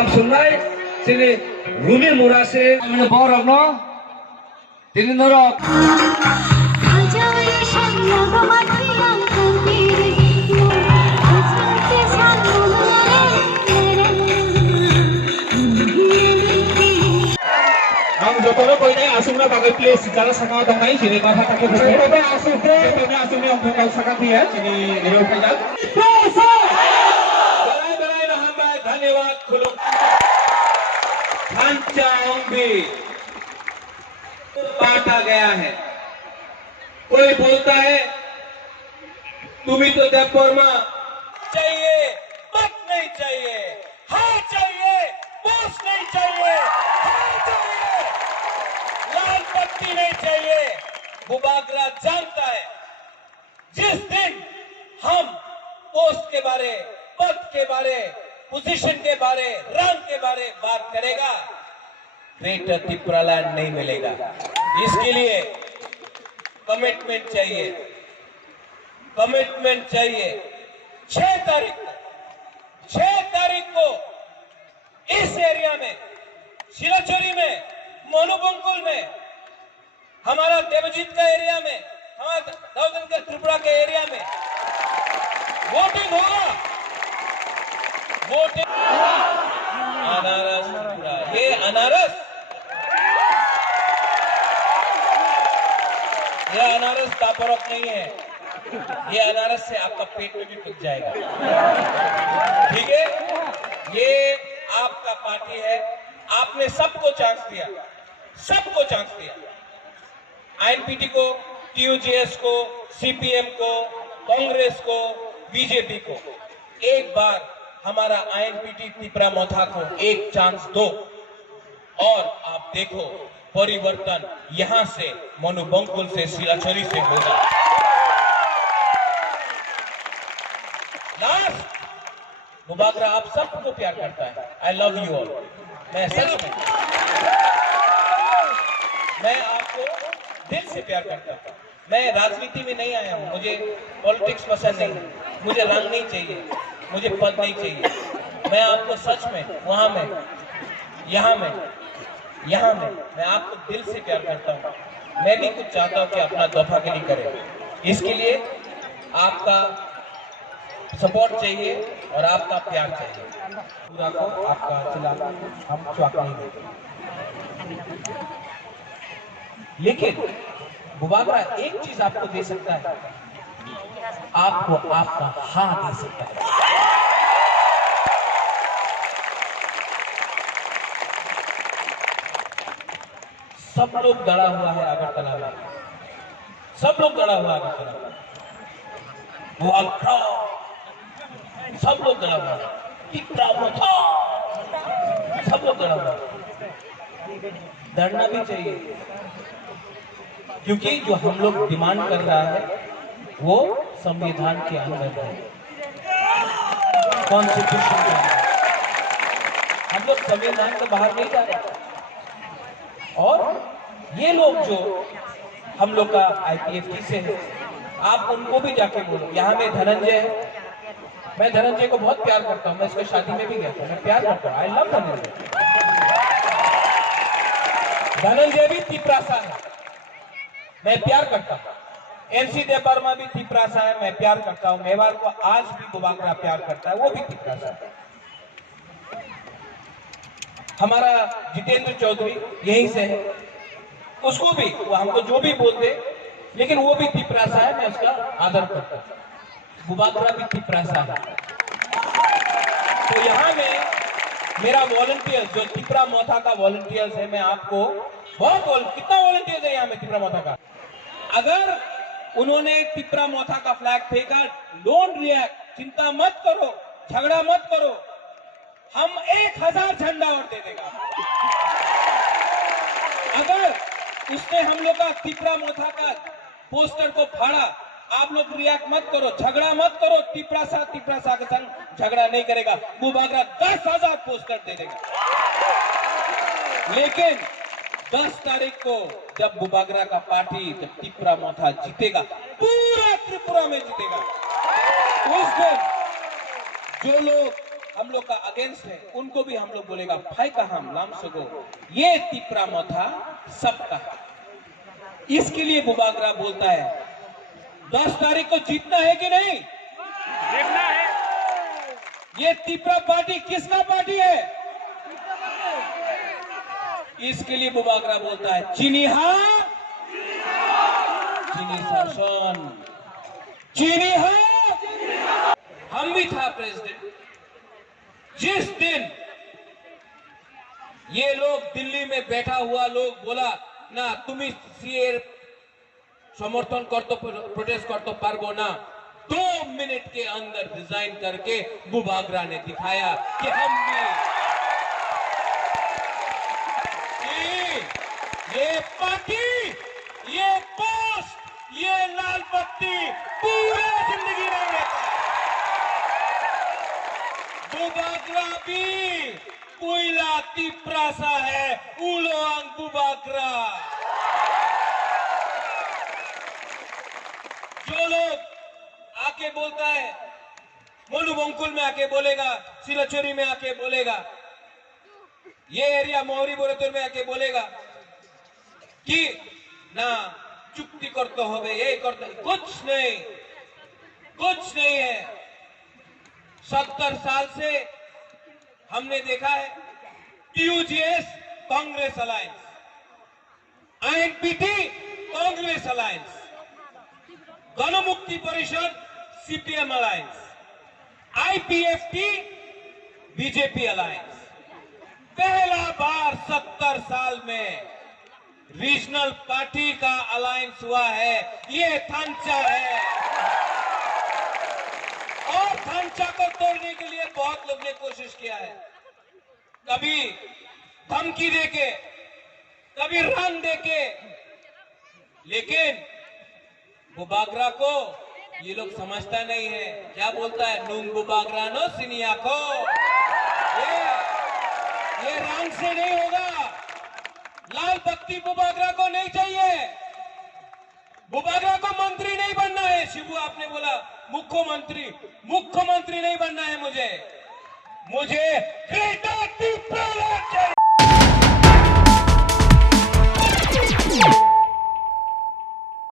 absunai sini Rumi Murase amene borogno tini norok যতটা কইনাই আসুমনা বাগৈ প্লে সিজারা সাকা দংনাই সিনি কথা থাকে বসে তবে আসুতে তবে আসুনি অঙ্ককাল সাকা দিয়া যিনি নিরো ফাইনাল बड़ाई बड़ाई रहम भाई धन्यवाद खुलुम खानचाओं भी बांटा गया है। कोई बोलता है तुम्हें तो देववर्मा चाहिए मत नहीं चाहिए हाँ चाहिए बोस नहीं चाहिए हाँ चाहिए लाल पट्टी नहीं चाहिए। बुबागरा जानता है जिस दिन हम पोस्ट के बारे पद के बारे पोजीशन के बारे रंग के बारे बात करेगा ग्रेटर त्रिपुरालैंड नहीं मिलेगा। इसके लिए कमिटमेंट चाहिए 6 तारीख को इस एरिया में शिलाचोरी में मोनोबंकुल में हमारा देवजीत का एरिया में हमारा दाऊदन के त्रिपुरा के एरिया में वोटिंग होगा। वोटिंग अनारस त्रिपुरा ये अनारस दापरक नहीं है। ये अनारस से आपका पेट में भी टूट जाएगा। ठीक है ये आपका पार्टी है। आपने सबको चांस दिया आईएनपीटी को टीयूजेएस को सीपीएम को कांग्रेस को बीजेपी को एक बार हमारा आईएनपीटी त्रिपुरा मोथा को एक चांस दो और आप देखो परिवर्तन यहां से मोनोबंकुल से शिलाचोरी से होगा। लास्ट बुबागरा आप सबको प्यार करता है। I love you all. मैं सच में मैं आपको दिल से प्यार करता हूं। मैं राजनीति में नहीं आया हूं। मुझे पॉलिटिक्स पसंद नहीं है। मुझे रंग नहीं चाहिए मुझे पद नहीं चाहिए। मैं आपको सच में वहां में यहाँ में मैं आपको दिल से प्यार करता हूँ। मैं भी कुछ चाहता हूँ कि अपना दफा के लिए करें। इसके लिए आपका सपोर्ट चाहिए और आपका प्यार चाहिए। पूरा को आपका चला हम चौक नहीं देते लेकिन बुबागरा एक चीज आपको दे सकता है आपको आपका हाँ दे सकता है। सब लोग डरा हुआ है अगरतला में। सब लोग डरा हुआ है अगरतला में। वो अल्ट्रा सब लोग डरा हुआ है। कितना मोथा सब लोग डरा हुआ है। डरना भी चाहिए क्योंकि जो हम लोग डिमांड कर रहा है वो संविधान के अंदर है कॉन्स्टिट्यूशन के अंदर। हम लोग संविधान से बाहर नहीं जा रहे। और ये लोग जो हम लोग का आईपीएफटी से है आप उनको भी जाके बोलो। यहाँ में धनंजय है। मैं धनंजय को बहुत प्यार करता हूँ। मैं इसके शादी में भी गया था। मैं प्यार करता हूँ। I love Dhananjay. धनंजय भी त्रिपुरासा है। मैं प्यार करता हूँ। एनसी देववर्मा भी त्रिपुरासा है। मैं प्यार करता हूँ। मेवाड़ को आज भी बुबागरा प्यार करता है। वो भी त्रिपुरासा है। हमारा जितेंद्र चौधरी यहीं से है। उसको भी वो हमको जो भी बोलते लेकिन वो भी त्रिपुरासा है। मैं उसका आदर करता हूँ। बुबागरा भी त्रिपुरासा है। तो यहाँ में मेरा वॉलंटियर जो त्रिपुरा मोथा का वॉलंटियर्स है मैं आपको कितना वॉलंटियर्स है यहाँ में त्रिपुरा मोथा का। अगर उन्होंने त्रिपुरा मोथा का फ्लैग फेंका डोंट रिएक्ट। चिंता मत करो झगड़ा मत करो। हम 1000 झंडा और दे देगा। अगर उसने हम लोग का त्रिपुरा मोथा का पोस्टर को फाड़ा आप लोग रिएक्ट मत करो झगड़ा मत करो। त्रिपुरासा के संग झगड़ा नहीं करेगा। बुबागरा 10,000 पोस्टर दे देगा। लेकिन 10 तारीख को जब बुबागरा का पार्टी जब त्रिपुरा मोथा जीतेगा पूरा त्रिपुरा में जीतेगा। उस दिन जो लोग हम लोग का अगेंस्ट है उनको भी हम लोग बोलेगा फाई का हम लाम सगो ये तिपरा मथा सबका। इसके लिए बुबागरा बोलता है 10 तारीख को जीतना है कि नहीं, देखना है। ये तिपरा पार्टी किसका पार्टी है, इसके लिए बुबागरा बोलता है चीनी हाँ चीनी शासन, चीनी हाँ। हम भी था प्रेसिडेंट जिस दिन ये लोग दिल्ली में बैठा हुआ लोग बोला ना तुम सीए समर्थन कर तो प्रोटेस्ट कर तो पारबो ना, 2 मिनट के अंदर डिजाइन करके बुबागरा ने दिखाया कि हम भी ये पार्टी, ये पोस्ट, ये लाल बत्ती पूरा जिंदगी नहीं रहता। बुबागरा भी कोयला तिप्रासा है, उलोंग बुबागरा। जो लोग आके बोलता है मोनू बंकुल में आके बोलेगा, सिलाचुरी में आके बोलेगा, ये एरिया मोहरी बोरेतुर में आके बोलेगा कि ना चुक्ति करते हो ये करते, कुछ नहीं है। 70 साल से हमने देखा है टीयूजीएस कांग्रेस अलायंस, आईएनपीटी कांग्रेस अलायंस, गणमुक्ति परिषद CPM alliance, IPFT BJP alliance. पहला बार 70 साल में रीजनल पार्टी का अलायंस हुआ है, ये थांचा है। और थांचा को तोड़ने के लिए बहुत लोग ने कोशिश किया है, कभी धमकी देके, कभी रंग देके, लेकिन बुबागरा को ये लोग समझता नहीं है। क्या बोलता है, नूंग बुबागरा नो सिनिया को, ये रंग से नहीं होगा। लाल बत्ती बुबागरा को नहीं चाहिए, बुबागरा को मंत्री नहीं बनना है। शिबू आपने बोला मुख्यमंत्री नहीं बनना है मुझे ग्रेटर तिप्रा चाहिए।